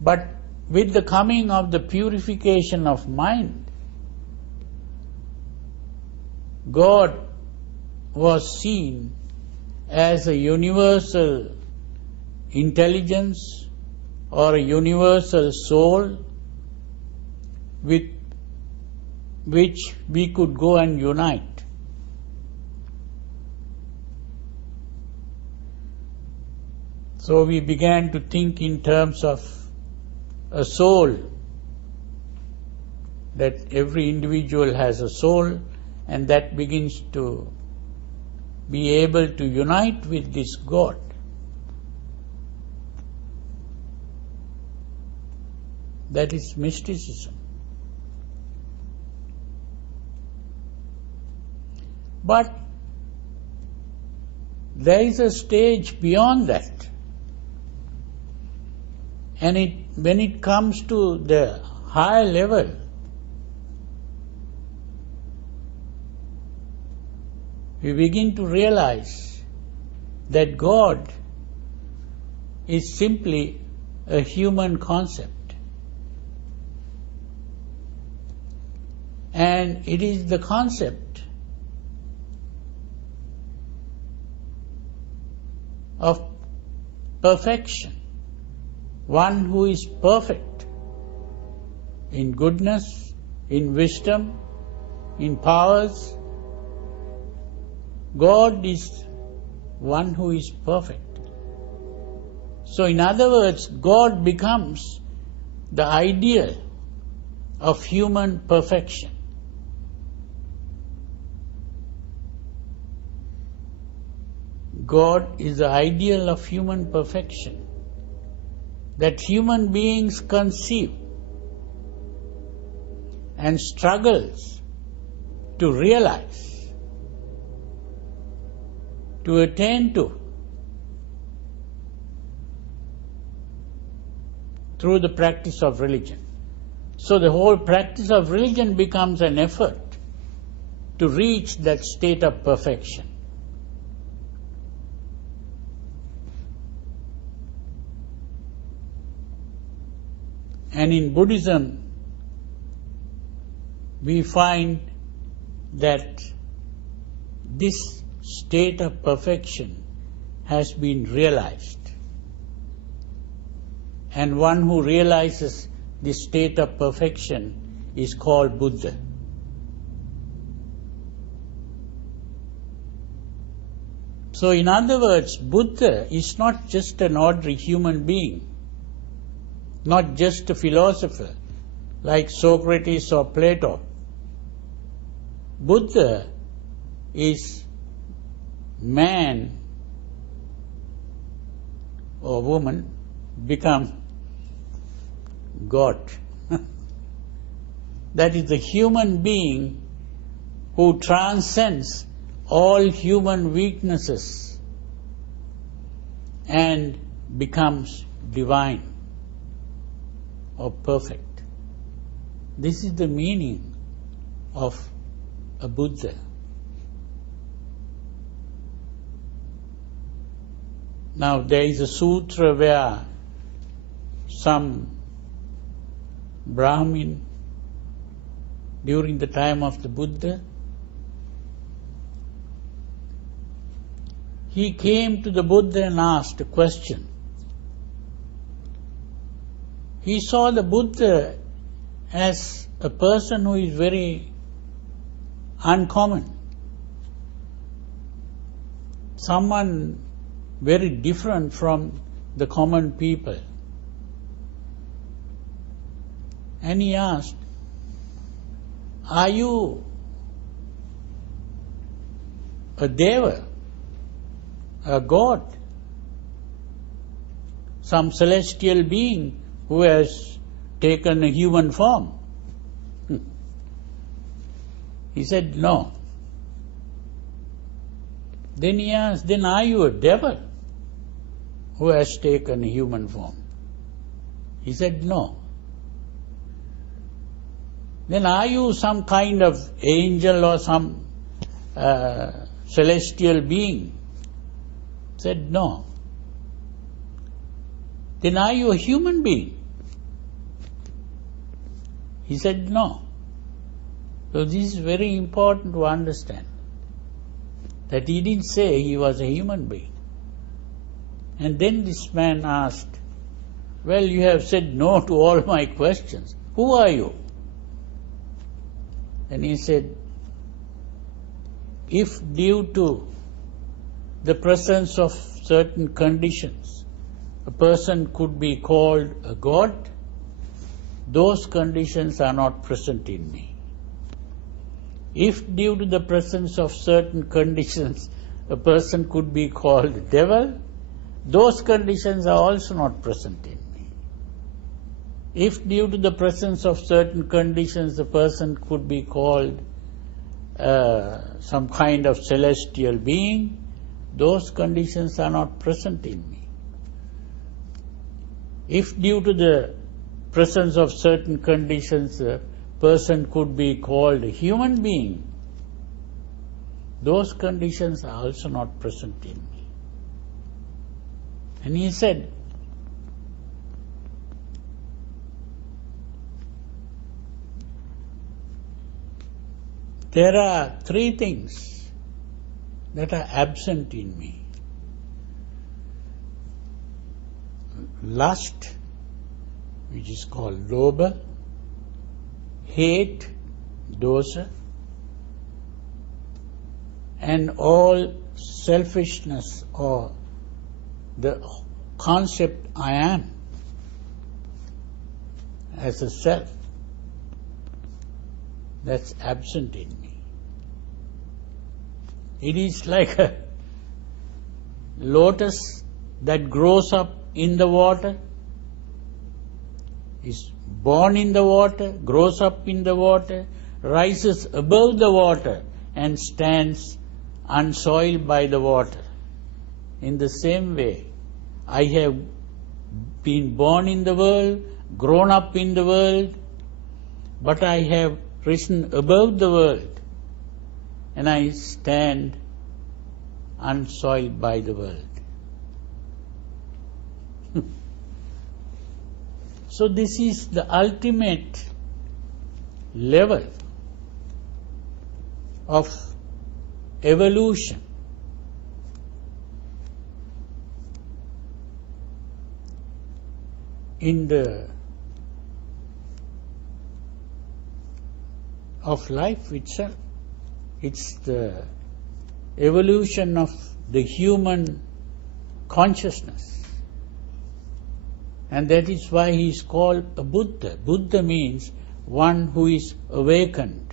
But with the coming of the purification of mind, God was seen as a universal intelligence or a universal soul with which we could go and unite. So we began to think in terms of a soul, that every individual has a soul, and that begins to be able to unite with this God. That is mysticism. But there is a stage beyond that. And when it comes to the higher level, we begin to realize that God is simply a human concept. And it is the concept of perfection. One who is perfect in goodness, in wisdom, in powers. God is one who is perfect. So in other words, God becomes the ideal of human perfection. God is the ideal of human perfection that human beings conceive and struggles to realize, to attain to, through the practice of religion. So the whole practice of religion becomes an effort to reach that state of perfection. And in Buddhism, we find that this state of perfection has been realized. And one who realizes this state of perfection is called Buddha. So in other words, Buddha is not just an ordinary human being, not just a philosopher like Socrates or Plato. Buddha is man or woman become God. That is the human being who transcends all human weaknesses and becomes divine or perfect. This is the meaning of a Buddha. Now there is a sutra where some Brahmin during the time of the Buddha, he came to the Buddha and asked a question. He saw the Buddha as a person who is very uncommon, someone very different from the common people. And he asked, "Are you a deva, a god, some celestial being who has taken a human form?" He said, "No." Then he asked, "Then are you a devil who has taken a human form?" He said, "No." "Then are you some kind of angel or some celestial being?" Said, "No." "Then are you a human being?" He said no. So this is very important to understand, that he didn't say he was a human being. And then this man asked, well, you have said no to all my questions. Who are you? And he said, if due to the presence of certain conditions, a person could be called a god, those conditions are not present in me. If due to the presence of certain conditions, a person could be called a devil, those conditions are also not present in me. If due to the presence of certain conditions, a person could be called some kind of celestial being, those conditions are not present in me. If due to the presence of certain conditions, a person could be called a human being, those conditions are also not present in me. And he said, there are three things that are absent in me. Lust, which is called lobha, hate, dosa, and all selfishness or the concept I am as a self, that's absent in me. It is like a lotus that grows up in the water, is born in the water, grows up in the water, rises above the water and stands unsoiled by the water. In the same way, I have been born in the world, grown up in the world, but I have risen above the world and I stand unsoiled by the world. So this is the ultimate level of evolution. In the of life itself. It's the evolution of the human consciousness. And that is why he is called a Buddha. Buddha means one who is awakened.